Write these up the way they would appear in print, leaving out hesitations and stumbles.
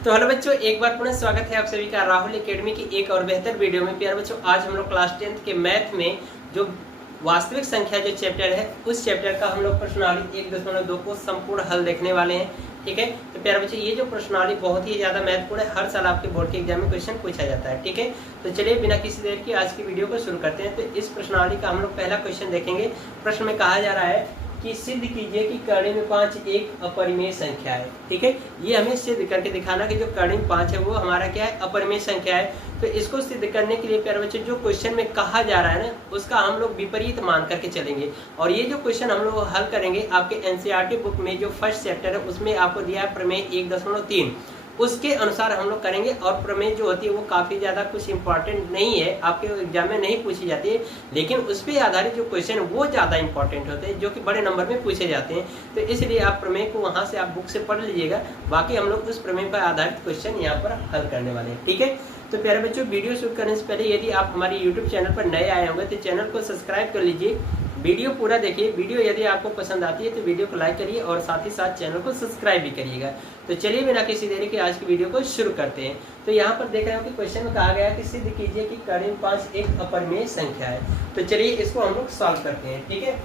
तो हेलो बच्चों, एक बार पुनः स्वागत है आप सभी का राहुल एकेडमी की एक और बेहतर वीडियो में। प्यारे बच्चों, आज हम लोग क्लास 10th के मैथ में जो वास्तविक संख्या जो चैप्टर है उस चैप्टर का हम लोग प्रश्नावली 1.2 को संपूर्ण हल देखने वाले हैं। ठीक है, तो प्यारे बच्चों, ये जो प्रश्नावली बहुत ही ज्यादा महत्वपूर्ण है, हर साल आपके बोर्ड के एग्जाम में क्वेश्चन पूछा जाता है। ठीक है, तो चलिए बिना किसी देर की आज की वीडियो को शुरू करते हैं। तो इस प्रश्नावली का हम लोग पहला क्वेश्चन देखेंगे। प्रश्न में कहा जा रहा है कि सिद्ध कीजिए कि कर्ण में 5 एक अपरिमेय संख्या है। ठीक है, ये हमें सिद्ध करके दिखाना कि जो कर्ण में 5 है वो हमारा क्या है, अपरिमेय संख्या है। तो इसको सिद्ध करने के लिए प्यारे बच्चों, जो क्वेश्चन में कहा जा रहा है ना, उसका हम लोग विपरीत मान करके चलेंगे। और ये जो क्वेश्चन हम लोग हल करेंगे, आपके एनसीईआरटी बुक में जो फर्स्ट चैप्टर है उसमें आपको दिया है प्रमेय 1.3, उसके अनुसार हम लोग करेंगे। और प्रमेय जो होती है वो काफ़ी ज़्यादा कुछ इंपॉर्टेंट नहीं है, आपके एग्जाम में नहीं पूछी जाती है, लेकिन उस पर आधारित जो क्वेश्चन है वो ज़्यादा इंपॉर्टेंट होते हैं, जो कि बड़े नंबर में पूछे जाते हैं। तो इसलिए आप प्रमेय को वहाँ से आप बुक से पढ़ लीजिएगा। बाकी हम लोग उस प्रमेय पर आधारित क्वेश्चन यहाँ पर हल करने वाले हैं। ठीक है, तो प्यारे बच्चों, वीडियो शुरू करने से पहले यदि आप हमारे यूट्यूब चैनल पर नए आए होंगे तो चैनल को सब्सक्राइब कर लीजिए, वीडियो पूरा देखिए। वीडियो यदि आपको पसंद आती है तो वीडियो को लाइक करिए और साथ ही साथ चैनल को सब्सक्राइब भी करिएगा। तो चलिए बिना किसी देरी के आज की वीडियो को शुरू करते हैं। तो यहाँ पर देख रहे हो कि क्वेश्चन में कहा गया कि सिद्ध कीजिए कि कर्ण 5 एक अपरिमेय संख्या है। तो चलिए इसको हम लोग सॉल्व करते हैं। ठीक है,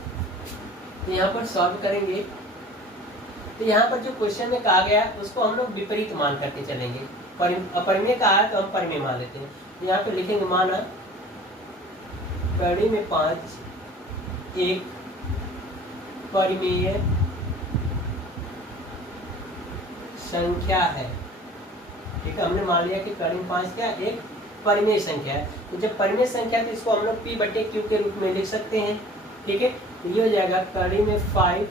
तो यहाँ पर सॉल्व करेंगे। तो यहाँ पर जो क्वेश्चन में कहा गया उसको हम लोग विपरीत मान करके चलेंगे। अपरिमेय कहा है तो हम परिमेय मान लेते हैं। तो यहाँ पे लिखेंगे माना कर्ण में 5 एक परिमेय संख्या है। ठीक है, हमने मान लिया कि कर्ण 5 क्या एक परिमेय संख्या है। तो जब परिमेय संख्या है तो इसको हम लोग P/Q के रूप में लिख सकते हैं। ठीक है, तो ये हो जाएगा कर्ण में 5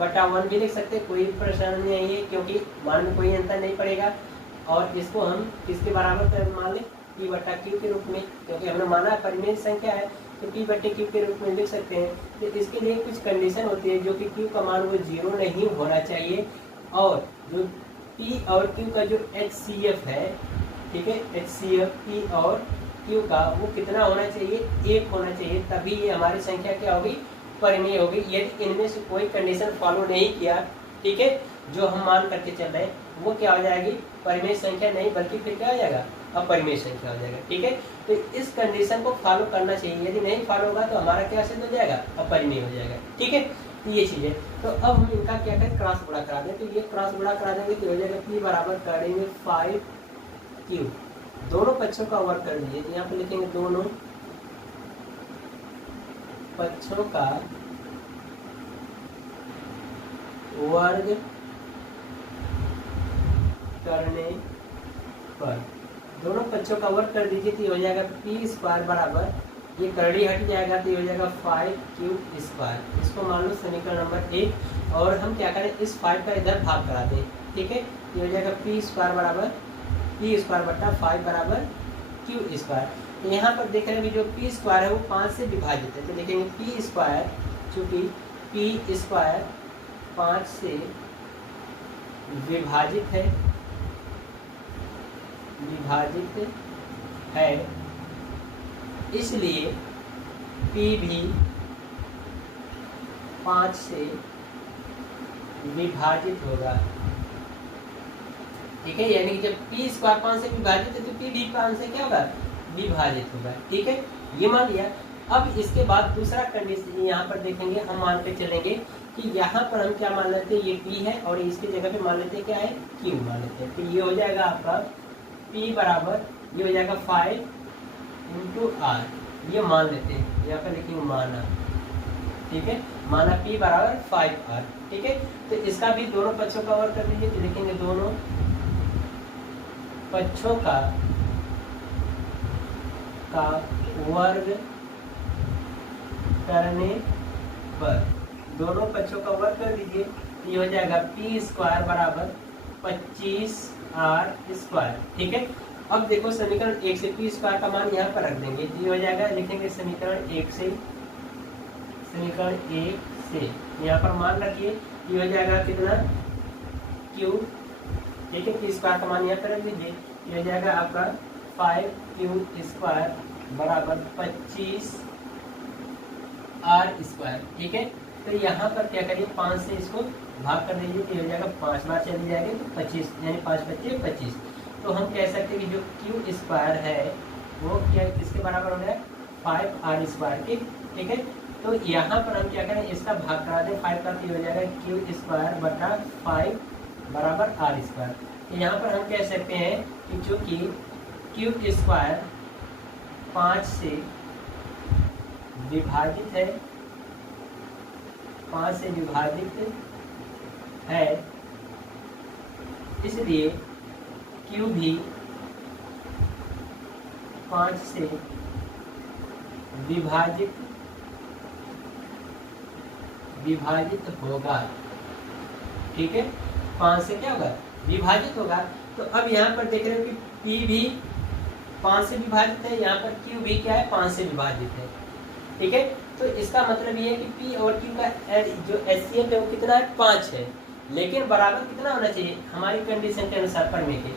बटा 1 भी लिख सकते हैं, कोई परेशानी नहीं है क्योंकि मान में कोई अंतर नहीं पड़ेगा। और इसको हम किसके बराबर मान लें, P/Q के रूप में, क्योंकि हमने माना परिमेय संख्या है तो P/Q के रूप में लिख सकते हैं। तो इसके लिए कुछ कंडीशन होती है, जो कि Q का मान वो 0 नहीं होना चाहिए, और जो P और Q का जो HCF है, ठीक है, HCF P और Q का वो कितना होना चाहिए, 1 होना चाहिए, तभी ये हमारी संख्या क्या होगी, परिमेय होगी। यदि इनमें से कोई कंडीशन फॉलो नहीं किया, ठीक है, जो हम मान करके चल रहे हैं, वो क्या हो जाएगी, परिमेय संख्या नहीं, बल्कि फिर क्या हो जाएगा, अपरिमेय संख्या हो जाएगा। ठीक है, तो इस कंडीशन को फॉलो करना चाहिए, यदि नहीं फॉलो होगा तो हमारा क्या सिद्ध हो जाएगा, अपरिमेय हो जाएगा। ठीक है, तो ये चीज है। तो अब हम इनका क्या करें, क्रॉस गुणा करा दें। तो ये क्रॉस गुणा करा देंगे तो हो जाएगा P बराबर कर्ण में 5Q, दोनों पक्षों का वर्ग कर दीजिए। तो यहाँ पे लिखेंगे दोनों पक्षों का वर्ग करने पर, दोनों पक्षों का वर्ग कर दीजिए तो हो जाएगा P² बराबर, ये करड़ी हट जाएगा तो ये हो जाएगा 5Q²। इसको मान लो समीकरण नंबर 1, और हम क्या करें, इस 5 का इधर भाग करा दें। ठीक है, ये हो जाएगा P² बराबर P² बटा 5 बराबर Q²। तो यहाँ पर देख रहे हैं जो P² है वो 5 से विभाजित है, तो देखेंगे P², चूंकि P² 5 से विभाजित है इसलिए P भी 5 से विभाजित होगा। ठीक है, यानी कि जब P² 5 से विभाजित है तो P भी 5 से क्या होगा, विभाजित होगा। ठीक है, ये मान लिया। अब इसके बाद दूसरा कंडीशन यहाँ पर देखेंगे, हम मान के चलेंगे कि यहाँ पर हम क्या मान लेते हैं, ये P है और इसकी जगह पे मान लेते हैं क्या है, Q मान लेते हैं। तो ये हो जाएगा आपका P बराबर, ये हो जाएगा 5 × R, ये मान लेते हैं, यहाँ पर लिखेंगे माना। ठीक है, माना P बराबर 5R। ठीक है, तो इसका भी दोनों पक्षों का वर्ग कर दीजिए। तो लिखेंगे दोनों पक्षों का वर्ग करने पर, दोनों पक्षों का वर्ग कर दीजिए। ये हो जाएगा P² बराबर 25R²। ठीक है, अब देखो समीकरण 1 से P² का मान यहाँ पर रख देंगे। ये हो जाएगा, लिखेंगे समीकरण 1 से, समीकरण 1 से यहाँ पर मान रखिए। ये हो जाएगा कितना, Q। ठीक है, P² का मान यहाँ पर रख दीजिए। ये हो जाएगा आपका 5Q² बराबर 25R²। ठीक है, तो यहाँ पर क्या करिए 5 से इसको भाग कर दीजिए तो हो जाएगा 5 बार चली जाएगी तो 25, यानी 5 25 25। तो हम कह सकते हैं कि जो क्यू स्क्वायर है वो क्या किसके बराबर हो गया 5r स्क्वायर के। ठीक है, तो यहाँ पर हम क्या करें इसका भाग करा दें 5 का तो हो जाएगा क्यू स्क्वायर बटा 5 बराबर r स्क्वायर। तो यहाँ पर हम कह सकते हैं कि चूँकि क्यू स्क्वायर 5 से विभाजित है, 5 से विभाजित है, इसलिए क्यू भी 5 से विभाजित होगा। ठीक है, 5 से क्या होगा विभाजित होगा। तो अब यहाँ पर देख रहे हो कि P भी 5 से विभाजित है, यहाँ पर Q भी क्या है 5 से विभाजित है। ठीक है, तो इसका मतलब ये है कि P और Q का जो HCF है वो कितना है 5 है, लेकिन बराबर कितना होना चाहिए हमारी कंडीशन के अनुसार परमे के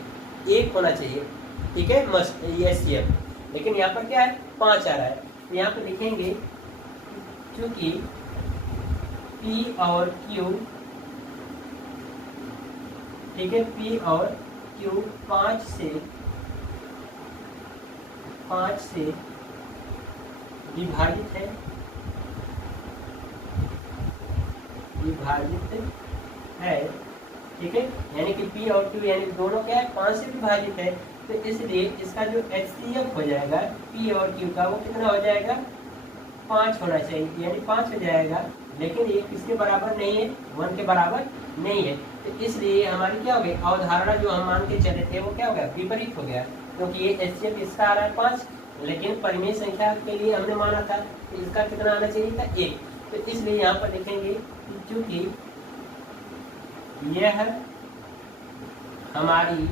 1 होना चाहिए। ठीक है, मस्ट ये HCF, लेकिन यहाँ पर क्या है 5 आ रहा है। तो यहाँ पर लिखेंगे क्योंकि P और Q, ठीक है, P और Q 5 से विभाजित है, ठीक है, यानी कि P और Q यानी दोनों क्या है 5 से विभाजित है। तो इसलिए इसका जो HCF हो जाएगा P और Q का वो कितना हो जाएगा 5 होना चाहिए, यानी 5 हो जाएगा, लेकिन ये किसके बराबर नहीं है 1 के बराबर नहीं है। तो इसलिए हमारी क्या हो गई अवधारणा जो हम मान के चले थे वो क्या हो गया विपरीत हो गया, क्योंकि ये HCF इसका आ रहा है 5, लेकिन परिमेय संख्या के लिए हमने माना था तो इसका कितना आना चाहिए था 1। तो इसलिए यहाँ पर लिखेंगे क्योंकि यह हमारी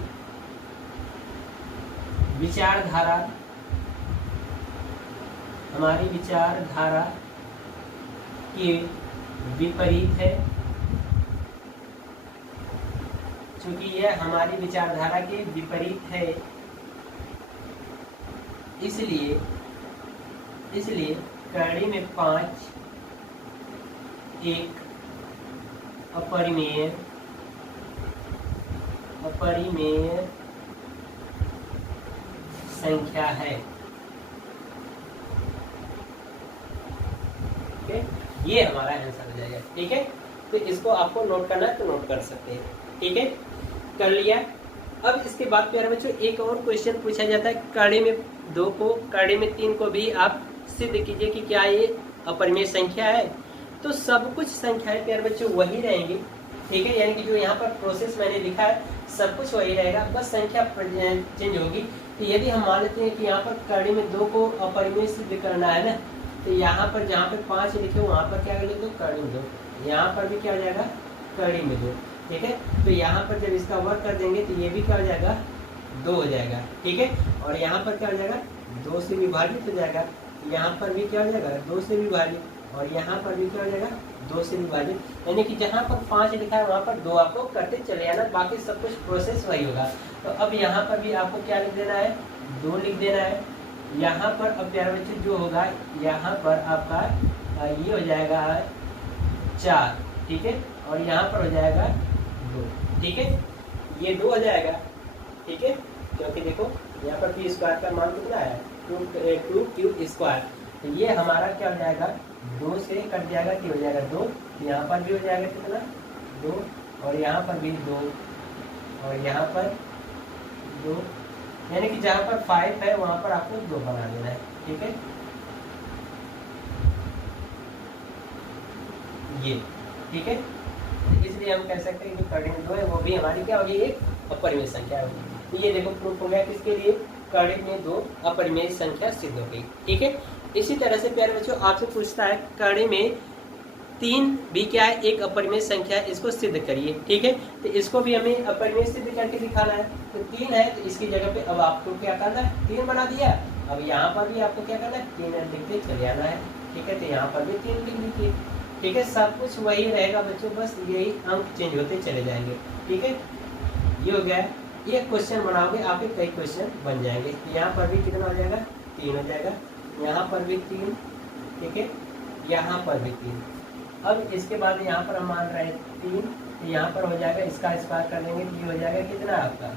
विचारधारा के विपरीत है, क्योंकि यह हमारी विचारधारा के विपरीत है, इसलिए कड़ी में 5 एक अपरिमेय संख्या है। ठीक है, ये हमारा आंसर हो जाएगा। ठीक है, तो इसको आपको नोट करना है तो नोट कर सकते हैं। ठीक है, कर लिया। अब इसके बाद प्यारे बच्चों एक और क्वेश्चन पूछा जाता है कड़ी में 2 को, कड़ी में 3 को भी आप सिद्ध कीजिए कि क्या ये अपरिमेय संख्या है। तो सब कुछ संख्याएं प्यारे बच्चों वही रहेंगी। ठीक है, यानी कि जो यहाँ पर प्रोसेस मैंने लिखा है सब कुछ वही रहेगा, बस संख्या चेंज होगी। तो यदि हम मान लेते हैं कि यहाँ पर कड़ी में 2 को अपरिमेय सिद्ध करना है ना, तो यहाँ पर जहाँ पे 5 लिखे वहाँ पर क्या लिख दो कड़ी में 2, यहाँ पर भी क्या हो जाएगा कड़ी में 2। ठीक है, तो यहाँ पर जब इसका वर्क कर देंगे तो ये भी क्या हो जाएगा 2 हो जाएगा। ठीक है, और यहाँ पर क्या हो जाएगा 2 से विभाजित हो जाएगा, यहाँ पर भी क्या हो जाएगा 2 से विभाजित, और यहाँ पर भी क्या हो जाएगा 2 से विभाजित, यानी कि जहाँ पर 5 लिखा है वहाँ पर 2 आपको करते चले आना, बाकी सब कुछ प्रोसेस वही होगा। तो अब यहाँ पर भी आपको क्या लिख देना है 2 लिख देना है। यहाँ पर अब प्यारे बच्चे जो होगा यहाँ पर आपका ये हो जाएगा 4। ठीक है, और यहाँ पर हो जाएगा 2। ठीक है, ये 2 हो जाएगा। ठीक है, क्योंकि देखो यहाँ पर पी स्क्वायर का मान कितना है 2q स्क्वायर, तो ये हमारा क्या हो जाएगा 2 से कट जाएगा कि हो जाएगा 2, यहाँ पर भी हो जाएगा कितना 2, और यहाँ पर भी 2, और यहाँ पर 2, यानी कि जहाँ पर 5 है वहाँ पर आपको 2 बना देना है। ठीक है, ये ठीक है, इसलिए हम कह सकते हैं कि कड़ी में 2 है वो भी हमारी क्या होगी एक अपरिमेय संख्या होगी। तो ये देखो प्रूफ हो गया किसके लिए कड़ी में 2 अपरिमेय संख्या सिद्ध हो गई। ठीक है, इसी तरह से प्यारे बच्चों आपसे पूछता है कड़ी में 3 भी क्या है एक अपरिमेय संख्या है, इसको सिद्ध करिए। ठीक है, तो इसको भी हमें अपरिमेय सिद्ध करके दिखाना है। तो 3 है तो इसकी जगह पे अब आपको क्या करना है 3 बना दिया। अब यहाँ पर भी आपको क्या करना है 3 लिखते चले आना है। ठीक है, तो यहाँ पर भी 3 लिख लीजिए। ठीक है, सब कुछ वही रहेगा बच्चों, बस यही अंक चेंज होते चले जाएंगे। ठीक है, ये हो गया। ये क्वेश्चन बनाओगे आपके कई क्वेश्चन बन जाएंगे। यहाँ पर भी कितना हो जाएगा 3 हो जाएगा, यहाँ पर भी 3। ठीक है, यहाँ पर भी 3। अब इसके बाद यहाँ पर हम मान रहे हैं 3, तो यहाँ पर हो जाएगा, इसका स्क्वायर कर देंगे तो ये हो जाएगा कितना आपका,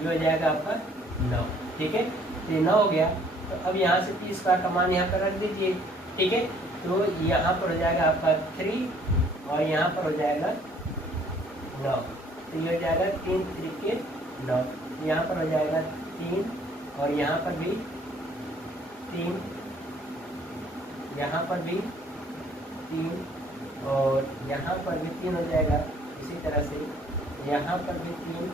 ये हो जाएगा आपका 9। ठीक है, तो ये 9 हो गया। तो अब यहाँ से पी स्क्वायर का मान यहाँ पर रख दीजिए। ठीक है, तो यहाँ पर हो जाएगा आपका 3 और यहाँ पर हो जाएगा 9, तो ये हो जाएगा 3 3 9। यहाँ पर हो जाएगा 3 और यहाँ पर भी 3, यहाँ पर भी 3 और यहाँ पर भी 3 हो जाएगा। इसी तरह से यहाँ पर भी 3,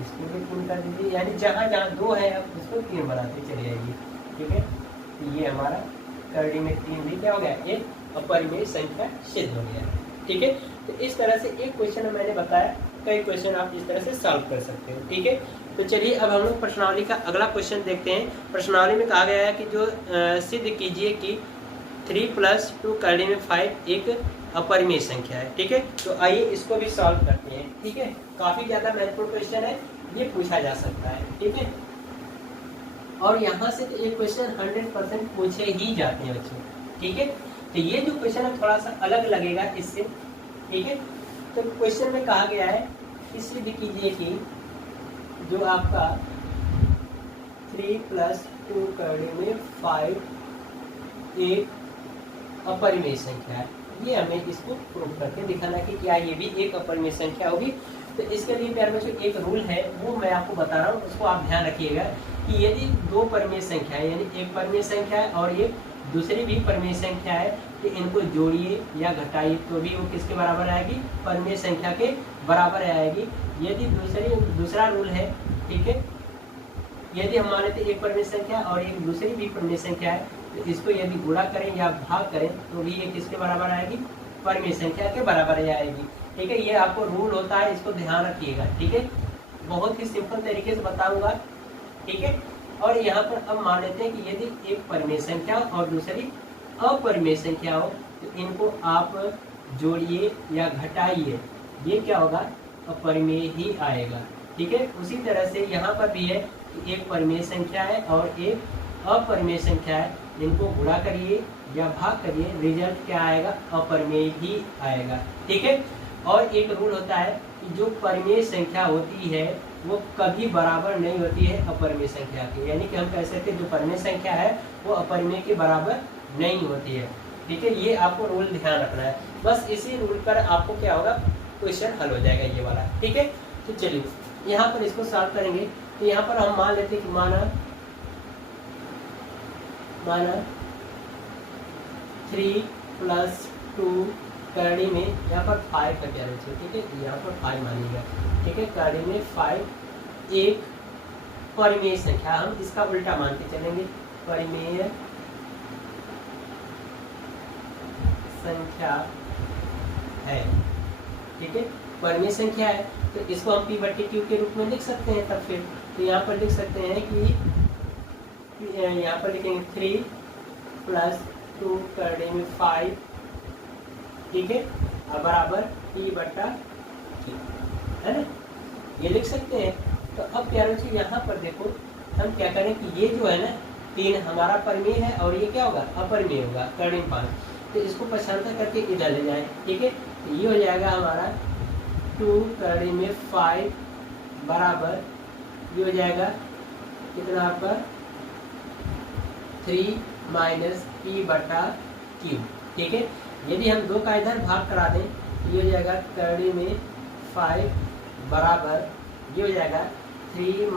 इसको भी 3 कर दीजिए, यानी जहाँ जहाँ 2 है अब उसको 3 बनाते चले जाइए। ठीक है, तो ये हमारा करड़ी में 3 भी क्या हो गया, एक अपरिमेय संख्या सिद्ध हो गया। ठीक है, तो इस तरह से एक क्वेश्चन मैंने बताया, कई क्वेश्चन आप इस तरह से सॉल्व कर सकते हो। ठीक है, तो चलिए अब हम लोग प्रश्नावली का अगला क्वेश्चन देखते हैं। प्रश्नावली में कहा गया है कि जो सिद्ध कीजिए कि 3 + 2 करड़ी में 5 एक अपरिमेय संख्या है। ठीक है, तो आइए इसको भी सॉल्व करते हैं। ठीक है, काफ़ी ज़्यादा महत्वपूर्ण क्वेश्चन है, ये पूछा जा सकता है। ठीक है, और यहाँ से तो एक क्वेश्चन 100% पूछे ही जाते हैं बच्चों। ठीक है, तो ये जो क्वेश्चन है थोड़ा सा अलग लगेगा इससे। ठीक है, तो क्वेश्चन में कहा गया है कि सिद्ध कीजिए कि जो आपका 3 + 2 करड़ी में 5 एक अपरिमेय संख्या है। ये हमें इसको प्रूव करके दिखाना कि क्या ये भी एक अपरिमेय संख्या होगी। तो इसके लिए प्यार बच्चों एक रूल है, वो मैं आपको बता रहा हूँ, उसको आप ध्यान रखिएगा कि यदि 2 परिमेय संख्या है, यानी एक परिमेय संख्या है और ये दूसरी भी परिमेय संख्या है, कि इनको जोड़िए या घटाइए तो भी वो किसके बराबर आएगी, परिमेय संख्या के बराबर आएगी। यदि दूसरा रूल है, ठीक है, यदि हम मान लेते एक परिमेय संख्या और एक दूसरी भी परिमेय संख्या है, तो इसको यदि गुणा करें या भाग करें तो भी ये किसके बराबर आएगी, परिमेय संख्या के बराबर आएगी। ठीक है, ये आपको रूल होता है, इसको ध्यान रखिएगा। ठीक है, बहुत ही सिंपल तरीके से बताऊंगा। ठीक है, और यहाँ पर अब मान लेते हैं कि यदि एक परिमेय संख्या और दूसरी अपरिमेय संख्या हो तो इनको आप जोड़िए या घटाइए, ये क्या होगा, अपरिमेय ही आएगा। ठीक है, उसी तरह से यहाँ पर भी है कि एक परिमेय संख्या है और एक अपरिमेय संख्या है, इनको गुणा करिए या भाग करिए, रिजल्ट क्या आएगा, अपरिमेय ही आएगा। ठीक है, और एक रूल होता है कि जो परिमेय संख्या होती है वो कभी बराबर नहीं होती है अपरिमेय संख्या की, यानी कि हम कह सकते हैं जो परिमेय संख्या है वो अपरिमेय के बराबर नहीं होती है। ठीक है, ये आपको रूल ध्यान रखना है, बस इसी रूल पर आपको क्या होगा, क्वेश्चन हल हो जाएगा ये वाला। ठीक है, तो चलिए यहाँ पर इसको सॉल्व करेंगे। तो यहाँ पर हम मान लेते हैं कि माना 3 + 2 करड़ी में यहाँ पर 5 का क्या बच्चों, ठीक है, यहाँ पर 5 मानिएगा। ठीक है, करड़ी में 5 एक परिमेय संख्या, हम इसका उल्टा मान के चलेंगे, परिमेय संख्या है। ठीक है, परिमेय संख्या है तो इसको हम P/Q के रूप में लिख सकते हैं। तब फिर तो यहाँ पर लिख सकते हैं कि यहाँ पर लिखेंगे 3 + 2 करड़ी में 5, ठीक है, बराबर P/Q, है ना, ये लिख सकते हैं। तो अब क्या बच्चों यहाँ पर देखो हम क्या करें कि ये जो है ना 3 हमारा परिमेय है और ये क्या होगा, अपरिमेय होगा, करड़ी में 5, तो इसको पछाड़ता करके इधर ले जाए। ठीक है, तो ये हो जाएगा हमारा 2 करड़ी में 5 बराबर, ये हो जाएगा कितना आपका 3 - P/Q। ठीक है, यदि हम 2 का इधर भाग करा दें ये हो जाएगा करड़ी में 5 बराबर, ये हो जाएगा 3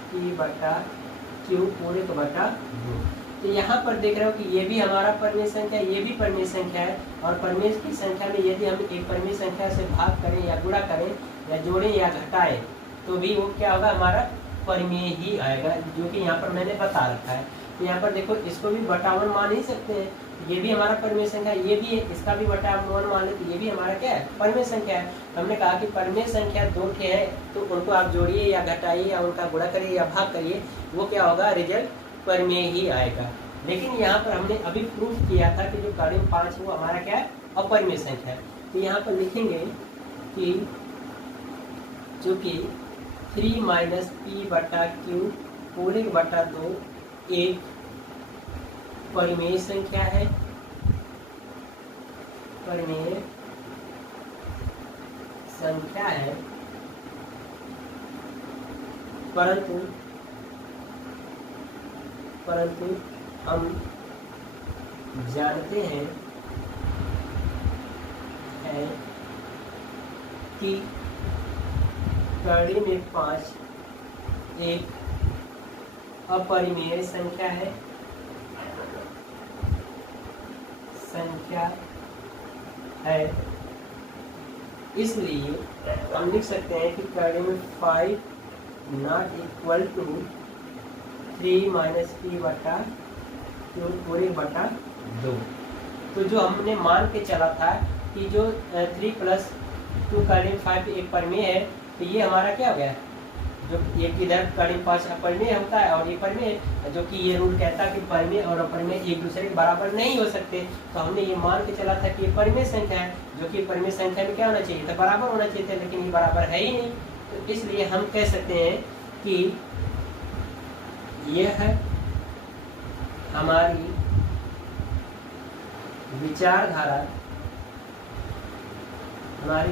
- P/Q पूरे का बटा 2। तो यहाँ पर देख रहे हो कि ये भी हमारा परिमेय संख्या, ये भी परिमेय संख्या है, और परिमेय की संख्या में यदि हम एक परिमेय संख्या से भाग करें या गुणा करें या जोड़ें या घटाएं तो भी वो क्या होगा, हमारा परिमेय ही आएगा, जो कि यहाँ पर मैंने बता रखा है। तो यहाँ पर देखो इसको भी बटा 1 मान ही सकते हैं, ये भी हमारा परिमेय संख्या, ये भी है, इसका भी बटा 1 मान ले तो ये भी हमारा क्या है, परिमेय संख्या है। हमने कहा कि परिमेय संख्या 2 ठे है तो उनको आप जोड़िए या घटाइए या उनका गुणा करिए या भाग करिए, वो क्या होगा, रिजल्ट परिमेय ही आएगा। लेकिन यहाँ पर हमने अभी प्रूफ किया था कि जो करड़ी में 5 वो हमारा क्या है, अपरिमेय संख्या है। तो यहाँ पर लिखेंगे कि चूँकि 3 - P/Q पूरे का बटा 2 एक परिमेय संख्या है, अपरिमेय संख्या है, परंतु हम जानते हैं कि कड़ी में 5 एक अपरिमेय संख्या है, इसलिए हम लिख सकते हैं कि कड़ी में 5 not equal to 3 minus p बटा 2 पूरे बटा 2। तो जो हमने मान के चला था कि जो 3 प्लस 2 कड़ी में 5 एक परिमेय है, तो ये हमारा क्या हो गया, जो एक इधर कड़ी में 5 अपरिमेय होता है और ये परिमेय, जो कि ये रूल कहता है कि परिमेय और अपरिमेय एक दूसरे के बराबर नहीं हो सकते। तो हमने ये मान के चला था कि ये परिमेय संख्या है, जो कि परिमेय संख्या में क्या होना चाहिए था, बराबर होना चाहिए था, लेकिन ये बराबर है ही नहीं। तो इसलिए हम कह सकते हैं कि यह है हमारी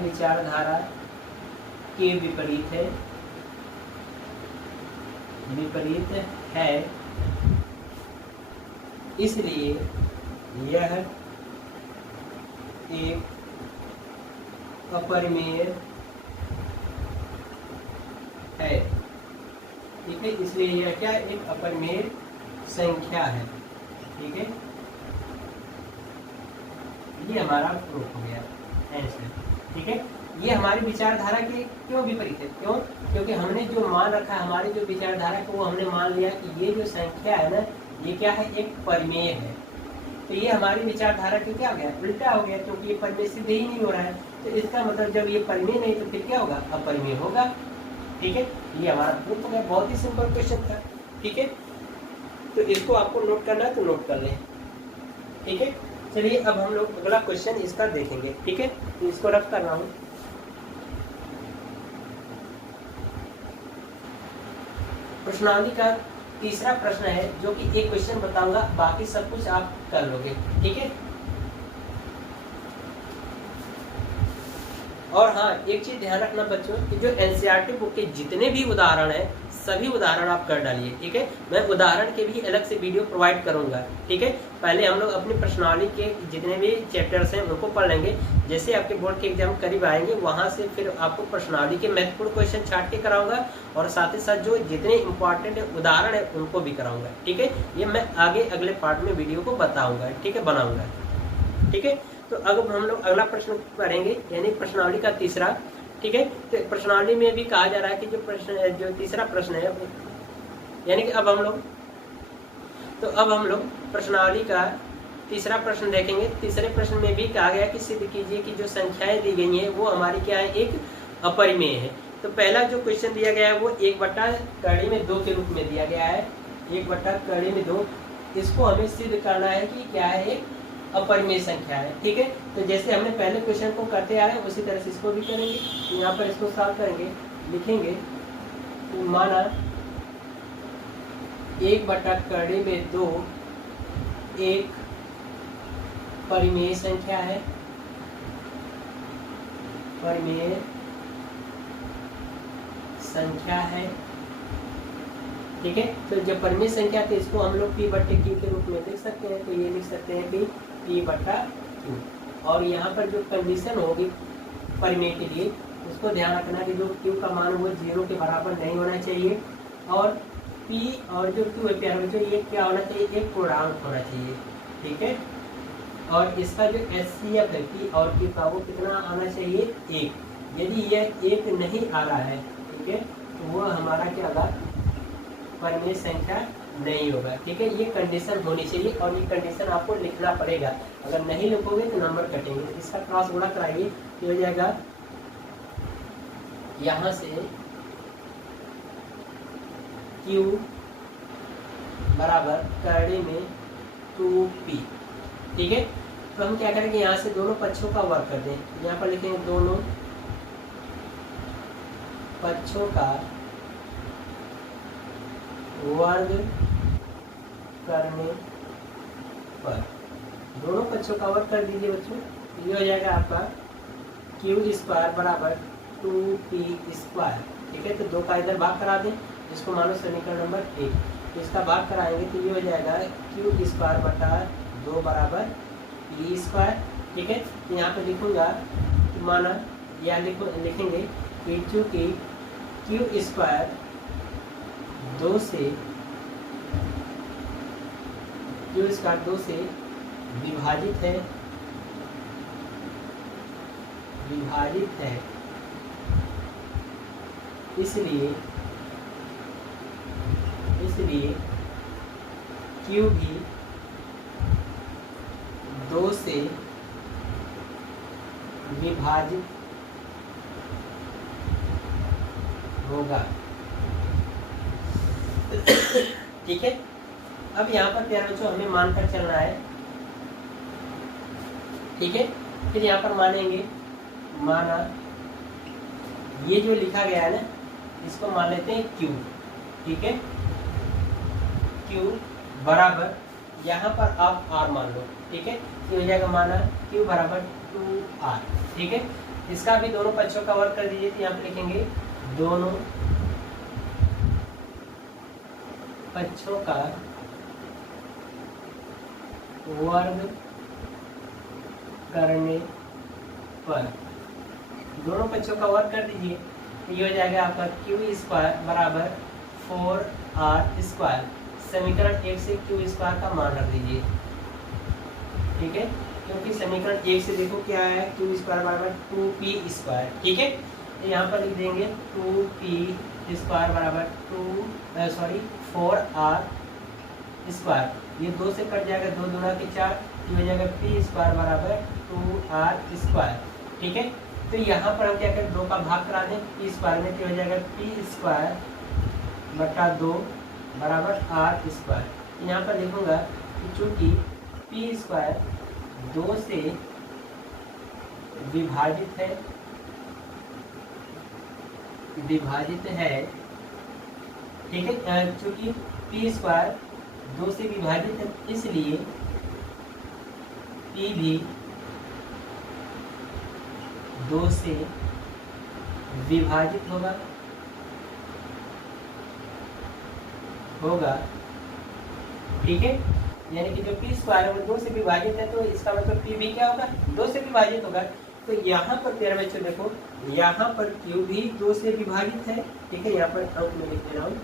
विचारधारा के विपरीत है, इसलिए यह एक अपरिमेय है। ठीक है, इसलिए यह क्या, एक अपरिमेय संख्या है। ठीक है, ये हमारा प्रूफ हो गया आंसर। ठीक है, ये हमारी विचारधारा के क्यों विपरीत है, क्योंकि हमने जो मान रखा है, हमारी जो विचारधारा को, वो हमने मान लिया कि ये जो संख्या है ना, ये क्या है, एक परिमेय है। तो ये हमारी विचारधारा के क्या हो गया, उल्टा हो गया, क्योंकि ये परिमेय सिद्ध ही नहीं हो रहा है। तो इसका मतलब जब ये परिमेय नहीं तो फिर क्या होगा, अपरिमेय होगा। ठीक है, ये हमारा प्रूफ हो गया। बहुत ही सिंपल क्वेश्चन था। ठीक है, तो इसको आपको नोट करना है तो नोट कर लें। ठीक है, चलिए अब हम लोग अगला क्वेश्चन इसका देखेंगे। ठीक है, तो इसको रफ कर रहा हूँ। प्रश्नावली का तीसरा प्रश्न है, जो कि एक क्वेश्चन बताऊंगा, बाकी सब कुछ आप कर लोगे। ठीक है, और हाँ, एक चीज ध्यान रखना बच्चों कि जो एनसीईआरटी बुक के जितने भी उदाहरण हैं, सभी उदाहरण आप कर डालिए। ठीक है, मैं उदाहरण के भी अलग से वीडियो प्रोवाइड करूंगा। ठीक है, पहले हम लोग अपनी प्रश्नावली के जितने भी चैप्टर्स हैं उनको पढ़ लेंगे। जैसे आपके बोर्ड के एग्जाम करीब आएंगे, वहां से फिर आपको प्रश्नावली के महत्वपूर्ण क्वेश्चन छाट के कराऊंगा, और साथ ही साथ जो जितने इंपॉर्टेंट उदाहरण है उनको भी कराऊंगा। ठीक है, ये मैं आगे अगले पार्ट में वीडियो को बताऊंगा। ठीक है, बनाऊंगा। ठीक है, तो अब हम लोग अगला प्रश्न करेंगे, यानी प्रश्नावली का तीसरा। ठीक है, तो प्रश्नावली में भी कहा जा रहा है कि जो तीसरा प्रश्न है, यानी कि अब हम लोग प्रश्नावली का तीसरा प्रश्न देखेंगे। तीसरे प्रश्न में भी कहा गया कि सिद्ध कीजिए कि जो संख्याएं दी गई हैं वो हमारी क्या है, एक अपरिमेय है। तो पहला जो क्वेश्चन दिया गया है वो 1/2 के रूप में दिया गया है। 1/2, इसको हमें सिद्ध करना है कि क्या है, एक अपरिमेय संख्या है। ठीक है, तो जैसे हमने पहले क्वेश्चन को करते आ रहे हैं उसी तरह से इसको भी करेंगे। तो यहाँ पर इसको सॉल्व करेंगे, लिखेंगे तो माना 1/2 एक परिमेय संख्या है, परिमेय संख्या है। ठीक है, तो जब परिमेय संख्या थी इसको हम लोग P/Q के रूप में लिख सकते हैं। तो ये लिख सकते हैं कि P/Q, और यहाँ पर जो कंडीशन होगी परिमेय के लिए उसको ध्यान रखना कि जो Q का मान वो 0 के बराबर नहीं होना चाहिए, और P और जो Q है प्यारे बच्चों, ये क्या होना चाहिए, एक पूर्णांक होना चाहिए। ठीक है, और इसका जो HCF है P और Q का, वो कितना आना चाहिए, 1। यदि यह 1 नहीं आ रहा है, ठीक है, तो वो हमारा क्या होगा, परिमेय संख्या नहीं होगा। ठीक है, ये कंडीशन होनी चाहिए, और ये कंडीशन आपको लिखना पड़ेगा। अगर नहीं लिखोगे तो नंबर कटेंगे। इसका क्रॉस गुणा कराइए, हो जाएगा यहाँ से Q बराबर कड़ी में 2P। ठीक है, तो हम क्या करेंगे, यहाँ से दोनों पक्षों का वर्ग कर दें। यहाँ पर लिखेंगे दोनों पक्षों का वर्ग करने पर, दोनों पक्षों का वर्ग कर दीजिए बच्चों। ये हो जाएगा आपका क्यू स्क्वायर बराबर 2p स्क्वायर। ठीक है, तो 2 का इधर भाग करा दें, जिसको मानो समीकरण नंबर 1। तो इसका भाग कराएंगे तो ये हो जाएगा क्यू स्क्वायर बटा 2 बराबर p स्क्वायर। ठीक है, तो यहाँ पे लिखूंगा कि माना या लिखेंगे कि चूँकि क्यू स्क्वायर 2 से विभाजित है, इसलिए क्यू भी 2 से विभाजित होगा। ठीक है, अब यहाँ पर प्यारे बच्चों हमें मानकर चलना है। ठीक है, फिर यहाँ पर मानेंगे, माना ये जो लिखा गया है ना, इसको मान लेते हैं Q। ठीक है, Q बराबर यहाँ पर आप R मान लो। ठीक है, ये हो जाएगा माना Q बराबर 2R। ठीक है, इसका भी दोनों पक्षों का वर्ग कर दीजिए। तो यहाँ पर लिखेंगे दोनों पक्षों का वर्ग करने पर, दोनों पक्षों का वर्ग कर दीजिए। ये हो जाएगा आपका क्यू स्क्वायर बराबर 4r स्क्वायर। समीकरण 1 से क्यू स्क्वायर का मान रख दीजिए। ठीक है, क्योंकि समीकरण 1 से देखो क्या है, क्यू स्क्वायर बराबर 2p स्क्वायर। ठीक है, तो यहाँ पर लिख देंगे 2p स्क्वायर बराबर 4r स्क्वायर। ये 2 से कट जाएगा, 2 दूना के 4, ये हो जाएगा p स्क्वायर बराबर 2r स्क्वायर। ठीक है, तो यहाँ पर हम क्या करें, 2 का भाग करा दें p स्क्वायर में, तो हो जाएगा p स्क्वायर बटा 2 बराबर r स्क्वायर। यहाँ पर लिखूंगा कि चूँकि p स्क्वायर 2 से विभाजित है। ठीक है, चूँकि p स्क्वायर 2 से विभाजित है, इसलिए p भी 2 से विभाजित होगा। ठीक है, यानी कि जो p स्क्वायर है वो 2 से विभाजित है, तो इसका मतलब p भी क्या होगा, 2 से विभाजित होगा। तो यहाँ पर प्यारे बच्चों देखो, यहाँ पर q भी 2 से विभाजित है। ठीक है, यहाँ पर अंक में लिख दे रहा हूँ,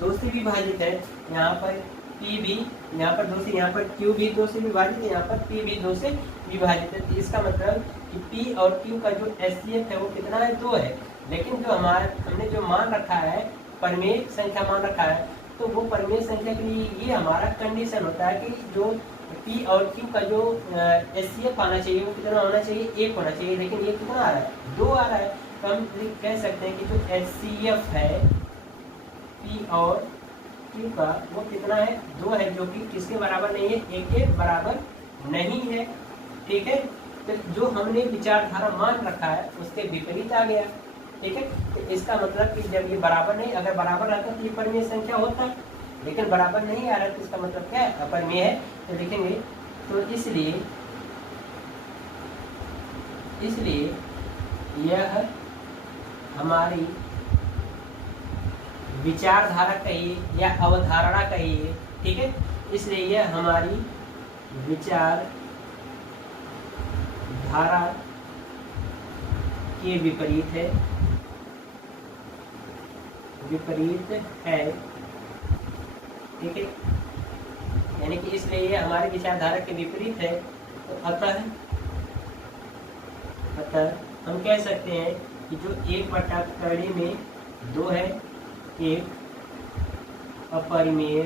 2 से विभाजित है। यहाँ पर p भी, यहाँ पर 2 से, यहाँ पर q भी 2 से विभाजित है, यहाँ पर p भी 2 से विभाजित है। तो इसका मतलब कि p और q का जो HCF है वो कितना है, 2 है। लेकिन जो हमने जो मान रखा है, परिमेय संख्या मान रखा है, तो वो परिमेय संख्या के लिए ये हमारा कंडीशन होता है कि जो p और q का जो HCF आना चाहिए वो कितना होना चाहिए, 1 होना चाहिए। लेकिन ये कितना आ रहा है, 2 आ रहा है। तो हम कह सकते हैं कि जो HCF है p और q का वो कितना है, 2 है, जो कि किसके बराबर नहीं है, 1 के बराबर नहीं है। ठीक है, तो जो हमने विचारधारा मान रखा है उसके विपरीत आ गया। ठीक है, तो इसका मतलब कि जब ये बराबर नहीं, अगर बराबर रहता तो ये परिमेय संख्या होता, लेकिन बराबर नहीं आ रहा तो इसका मतलब क्या है, अपरिमेय है। तो लिखेंगे, तो इसलिए यह हमारी विचारधारा कहिए या अवधारणा कहिए। ठीक है, इसलिए यह हमारी विचारधारा के विपरीत है। ठीक है, यानी कि इसलिए ये हमारे विचारधारा के विपरीत है। तो अतः हम कह सकते हैं कि जो 1/3 में 2 है, एक अपरिमेय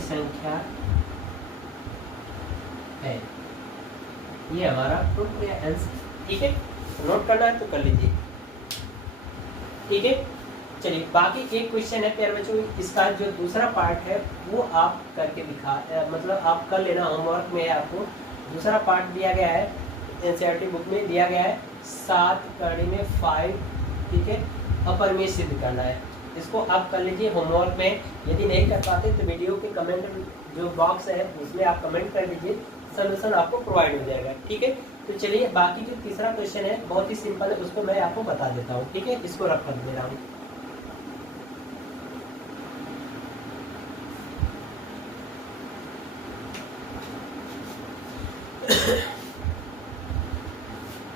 संख्या है। ये हमारा प्रूफ या आंसर। ठीक है, नोट करना है तो कर लीजिए। ठीक है, चलिए बाकी एक क्वेश्चन है प्यारे बच्चों, इसका जो दूसरा पार्ट है वो आप करके मतलब आप कर लेना, होमवर्क में आपको दूसरा पार्ट दिया गया है, एनसीईआरटी बुक में दिया गया है 7 में 5। ठीक है, अपरिमेय सिद्ध करना है, इसको आप कर लीजिए होमवर्क में। यदि नहीं कर पाते तो वीडियो के कमेंट जो बॉक्स है उसमें आप कमेंट कर दीजिए, सोल्यूशन आपको प्रोवाइड हो जाएगा। ठीक है, तो चलिए बाकी जो तीसरा क्वेश्चन है बहुत ही सिंपल है, उसको मैं आपको बता देता हूँ। ठीक है, इसको रख कर दे रहा हूँ।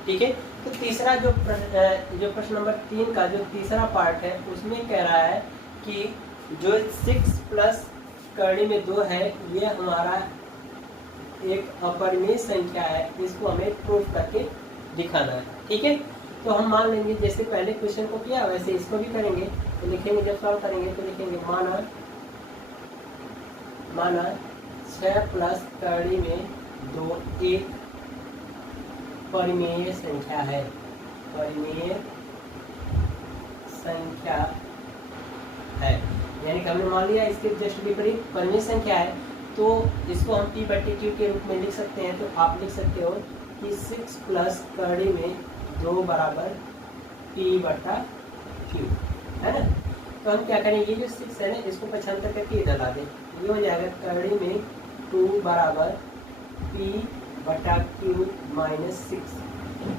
ठीक है, तो तीसरा जो प्रश्न नंबर 3 का जो तीसरा पार्ट है उसमें कह रहा है कि जो 6 प्लस कड़ी में 2 है ये हमारा एक अपरिमेय संख्या है, इसको हमें प्रूफ करके दिखाना है। ठीक है, तो हम मान लेंगे जैसे पहले क्वेश्चन को किया वैसे इसको भी करेंगे। तो लिखेंगे, जब सॉल्व करेंगे तो लिखेंगे माना 6 प्लस कड़ी में 2 एक परिमेय संख्या है, परिमेय संख्या है, यानी कि हमने मान लिया इसके जस्ट विपरीत परिमेय संख्या है, तो इसको हम p/q के रूप में लिख सकते हैं। तो आप लिख सकते हो कि 6 प्लस कड़ी में 2 बराबर p/q है ना। तो हम क्या करेंगे, ये जो 6 है ना इसको 75 करके इधर ला दें, ये हो जाएगा कड़ी में 2 बराबर p/q माइनस 6।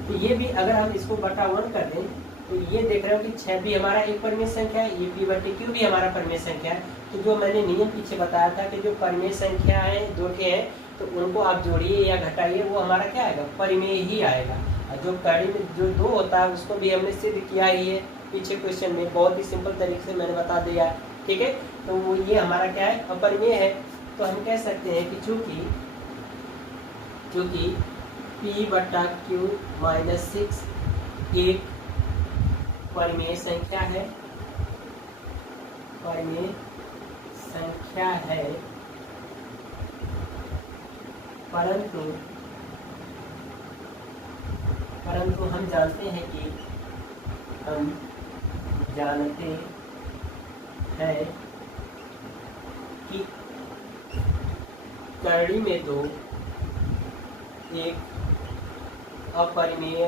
तो ये भी अगर हम इसको बटा 1 कर दें तो ये देख रहे हो कि 6 भी हमारा एक परिमेय संख्या है, ये p/q भी हमारा परिमेय संख्या है। तो जो मैंने नियम पीछे बताया था कि जो परिमेय संख्या है 2 के हैं तो उनको आप जोड़िए या घटाइए, वो हमारा क्या आएगा, परिमेय ही आएगा। और जो कड़ी में जो 2 होता है उसको भी हमने सिद्ध किया ही है पीछे क्वेश्चन में, बहुत ही सिंपल तरीके से मैंने बता दिया है। ठीक है, तो वो ये हमारा क्या है, अपरिमेय है। तो हम कह सकते हैं कि चूंकि p/q माइनस 6 एक परिमेय संख्या है, परिमेय संख्या है, परंतु हम जानते हैं कि कड़ी में 2 एक अपरिमेय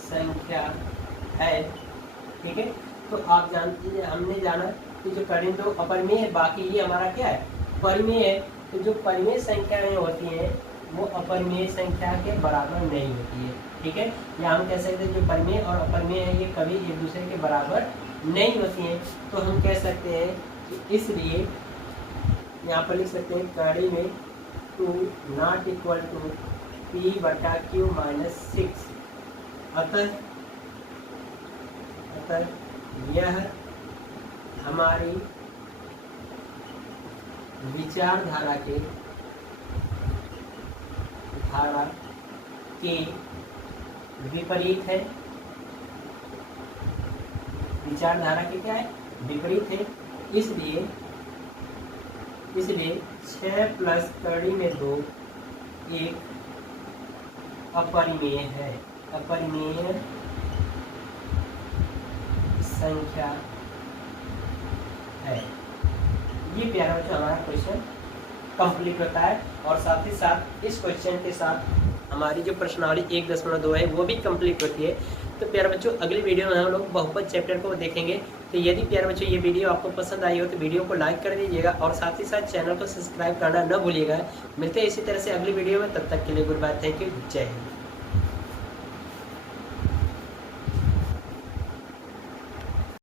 संख्या है। ठीक है, तो आप जानते हैं, हमने जाना कि जो कड़ी में 2 अपरिमेय है, बाकी ये हमारा क्या है, परिमेय है। तो जो परिमेय संख्याएं होती हैं वो अपरिमेय संख्या के बराबर नहीं होती है। ठीक है, या हम कह सकते हैं जो परिमेय और अपरिमेय है ये कभी एक दूसरे के बराबर नहीं होती हैं। तो हम कह सकते हैं कि इसलिए यहाँ पर लिख सकते हैं कड़ी में 2 not equal to p/q minus 6। अतः यह हमारी विचारधारा के विपरीत है, विचारधारा के क्या है, विपरीत है। इसलिए 6 प्लस कड़ी में 2 एक अपरिमेय है, अपरिमेय संख्या है। ये प्यारा बच्चों हमारा क्वेश्चन कंप्लीट होता है, और साथ ही साथ इस क्वेश्चन के साथ हमारी जो प्रश्नावली 1.2 है वो भी कंप्लीट होती है। तो प्यारे बच्चों अगली वीडियो में हम लोग बहुपद चैप्टर को देखेंगे। तो यदि प्यारे बच्चों ये वीडियो आपको पसंद आई हो तो वीडियो को लाइक कर दीजिएगा, और साथ ही साथ चैनल को सब्सक्राइब करना न भूलिएगा। मिलते हैं इसी तरह से अगली वीडियो में, तब तक के लिए गुड बाय, थैंक यू, जय हिंद।